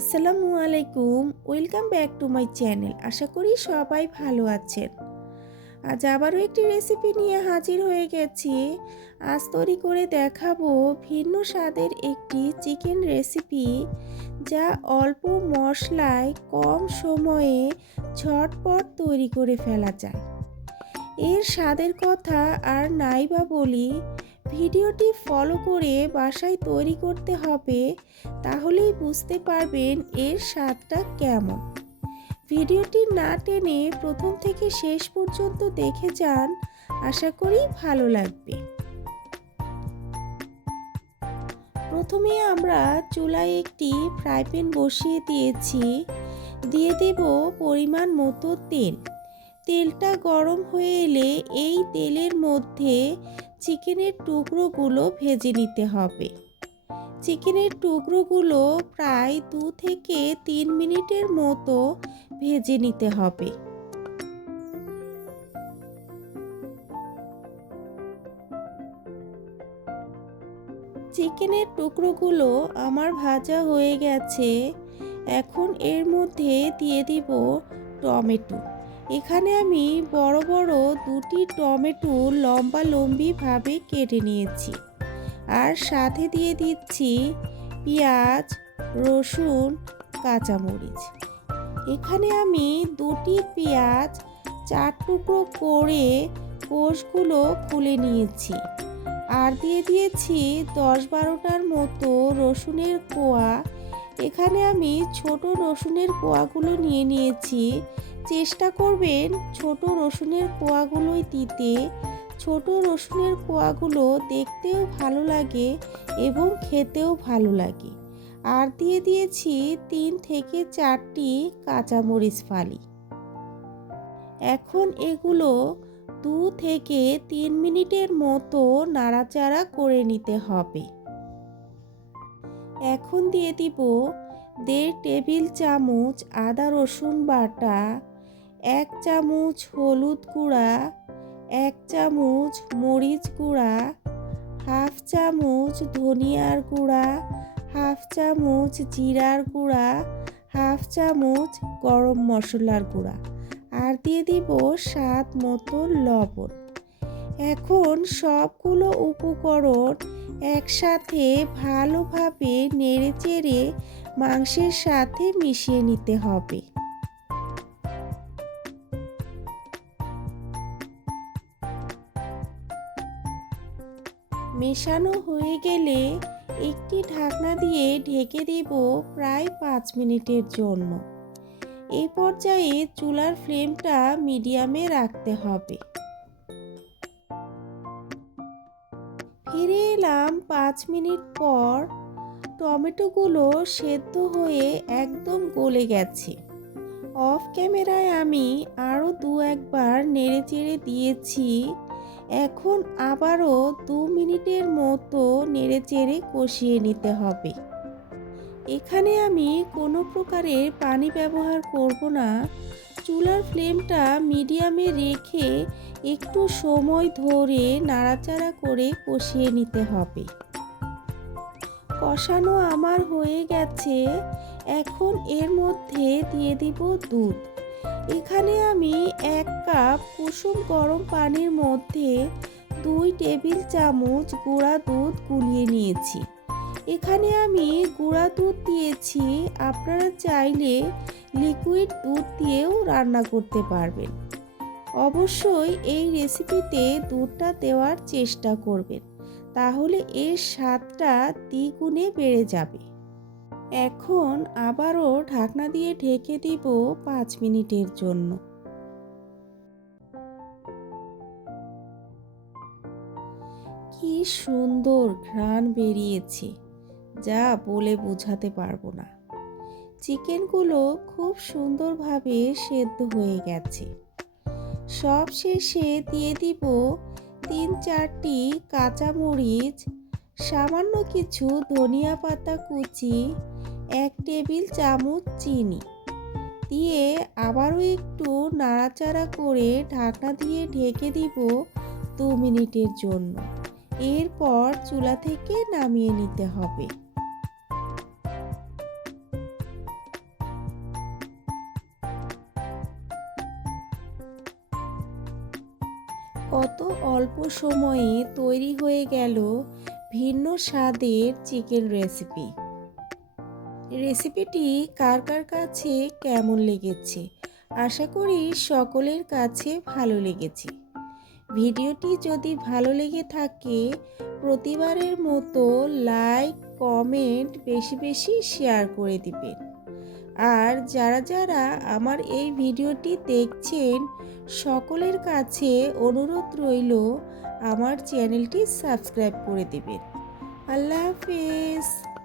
আসসালামু আলাইকুম, welcome back to my channel. আশা করি সবাই ভালো আছেন। আজ আবারও একটি রেসিপি নিয়ে হাজির হয়ে গেছি। আজ তৈরি করে দেখাবো ভিন্ন স্বাদের একটি চিকেন রেসিপি, যা অল্প মশলায় কম সময়ে ঝটপট তৈরি করে ফেলা যায়। এর স্বাদের কথা আর নাই বা বলি ভিডিওটি ফলো করে বাসায় তৈরি করতে হবে, তাহলেই বুঝতে পারবেন এর স্বাদটা কেমন। ভিডিওটি না টেনে প্রথম থেকে শেষ পর্যন্ত দেখে যান, আশা করি ভালো লাগবে। প্রথমে আমরা চুলায় একটি ফ্রাই প্যান বসিয়ে দিয়েছি, দিয়ে দেব পরিমাণ মতো তেল। তেলটা গরম হয়ে এলে এই তেলের মধ্যে চিকেনের টুকরোগুলো ভেজে নিতে হবে। চিকেনের টুকরোগুলো প্রায় দু থেকে তিন মিনিটের মতো ভেজে নিতে হবে। চিকেনের টুকরোগুলো আমার ভাজা হয়ে গেছে। এখন এর মধ্যে দিয়ে দিব টমেটো। এখানে আমি বড় বড় দুটি টমেটো লম্বা লম্বিভাবে কেটে নিয়েছি। আর সাথে দিয়ে দিচ্ছি পেঁয়াজ, রসুন, কাঁচামরিচ। এখানে আমি দুটি পেঁয়াজ চার টুকরো করে কোষগুলো খুলে নিয়েছি। আর দিয়ে দিয়েছি দশ বারোটার মতো রসুনের কোয়া। এখানে আমি ছোট রসুনের কোয়াগুলো নিয়ে নিয়েছি। চেষ্টা করবেন ছোট রসুনের কোয়াগুলোই দিতে। ছোট রসুনের কোয়াগুলো দেখতেও ভালো লাগে এবং খেতেও ভালো লাগে। আর দিয়ে দিয়েছি তিন থেকে চারটি কাঁচামরিচ ফালি। এখন এগুলো দু থেকে তিন মিনিটের মতো নাড়াচাড়া করে নিতে হবে। এখন দিয়ে দিব দেড় টেবিল চামচ আদা রসুন বাটা এক চামচ হলুদ গুঁড়া, এক চামচ মরিচ গুঁড়া, হাফ চামচ ধনিয়ার গুঁড়া, হাফ চামচ জিরার গুঁড়া, হাফ চামচ গরম মশলার গুঁড়া আর দিয়ে দিব স্বাদ মতো লবণ। এখন সবগুলো উপকরণ একসাথে ভালোভাবে নেড়ে চেড়ে মাংসের সাথে মিশিয়ে নিতে হবে। মেশানো হয়ে গেলে একটি ঢাকনা দিয়ে ঢেকে দেব প্রায় পাঁচ মিনিটের জন্য। এই পর্যায়ে চুলার ফ্লেমটা মিডিয়ামে রাখতে হবে। ফিরে এলাম পাঁচ মিনিট পর টমেটোগুলো সেদ্ধ হয়ে একদম গলে গেছে। অফ ক্যামেরায় আমি আরও দু একবার নেড়ে চেড়ে দিয়েছি এখন আবারও দু মিনিটের মতো নেড়ে চেড়ে কষিয়ে নিতে হবে। এখানে আমি কোনো প্রকারের পানি ব্যবহার করব না। চুলার ফ্লেমটা মিডিয়ামে রেখে একটু সময় ধরে নাড়াচাড়া করে কষিয়ে নিতে হবে। কষানো আমার হয়ে গেছে। এখন এর মধ্যে দিয়ে দিব দুধ। এখানে আমি এক কাপ কুসুম গরম পানির মধ্যে দুই টেবিল চামচ গুঁড়া দুধ গুলিয়ে নিয়েছি। এখানে আমি গুঁড়া দুধ দিয়েছি, আপনারা চাইলে লিকুইড দুধ দিয়েও রান্না করতে পারবেন। অবশ্যই এই রেসিপিতে দুধটা দেওয়ার চেষ্টা করবেন, তাহলে এর স্বাদটা দ্বিগুণে বেড়ে যাবে। এখন আবারও ঢাকনা দিয়ে ঢেকে দিব পাঁচ মিনিটের জন্য। কি সুন্দর ঘ্রাণ বেরিয়েছে, যা বলে বোঝাতে পারব না। চিকেনগুলো খুব সুন্দরভাবে সেদ্ধ হয়ে গেছে। সব শেষে দিয়ে দিব তিন চারটি কাঁচামরিচ সামান্য কিছু ধনিয়া পাতা কুচি, এক টেবিল চামচ চিনি দিয়ে আবারও একটু নাড়াচাড়া করে ঢাকনা দিয়ে ঢেকে দিব দু মিনিটের জন্য। এরপর চুলা থেকে নামিয়ে নিতে হবে। কত অল্প সময়ে তৈরি হয়ে গেল ভিন্ন স্বাদের চিকেন রেসিপি। রেসিপিটি কার কার কাছে কেমন লেগেছে? আশা করি সকলের কাছে ভালো লেগেছে। ভিডিওটি যদি ভালো লেগে থাকে, প্রতিবারের মতো লাইক, কমেন্ট বেশি বেশি শেয়ার করে দিবেন। আর যারা যারা আমার এই ভিডিওটি দেখছেন, সকলের কাছে অনুরোধ রইল আমার চ্যানেলটি সাবস্ক্রাইব করে দেবেন। আল্লাহ হাফেজ।